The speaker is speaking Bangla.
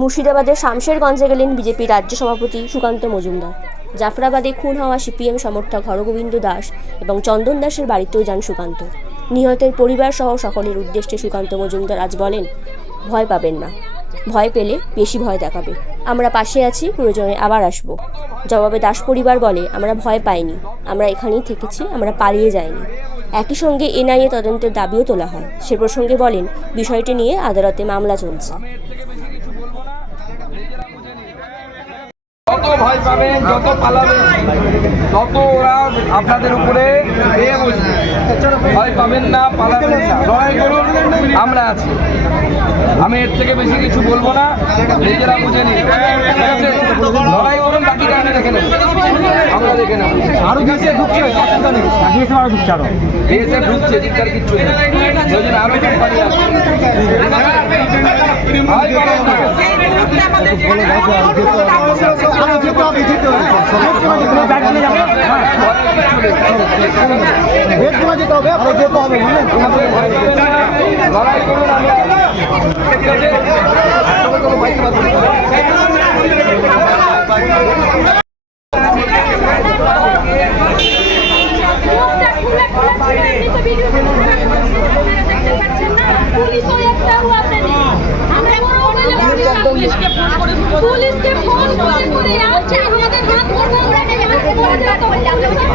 মুর্শিদাবাদের শামশেরগঞ্জে গেলেন বিজেপি রাজ্য সভাপতি সুকান্ত মজুমদার। জাফরাবাদে খুন হওয়া সিপিএম সমর্থক হরগোবিন্দ দাস এবং চন্দন দাসের বাড়িতেও যান সুকান্ত। নিহতের পরিবার সহ সকলের উদ্দেশ্যে সুকান্ত মজুমদার আজ বলেন, ভয় পাবেন না, ভয় পেলে বেশি ভয় দেখাবে, আমরা পাশে আছি, প্রয়োজনে আবার আসব। জবাবে দাস পরিবার বলে, আমরা ভয় পাইনি, আমরা এখানেই থেকেছি, আমরা পালিয়ে যাইনি। একই সঙ্গে এনআইএ তদন্তের দাবিও তোলা হয়। সে প্রসঙ্গে বলেন, বিষয়টি নিয়ে আদালতে মামলা চলছে। যত ভয় পাবেন, যত পালাবেন, তত ওরা আপনাদের উপরে পেয়ে বসবে। ভয় পাবেন না, পালাবেন না, লড়াই করুন, আমরা আছি। আমি এর থেকে বেশি কিছু বলবো না, নিজেরা বুঝে নিন, ঠিক আছে? লড়াই করুন, বাকিটা আমি দেখে নেব, আমরা দেখে নেব। আরো দেশে ঢুকছে, দেশে ঢুকছে, চিন্তার কিচ্ছু নেই। ওই জন্য আরো কোম্পানি আছে। ভয় পাবেন না। লড়াই করুন, আমরা পুলিশকে ফোন করে আমাদের হাত ধরে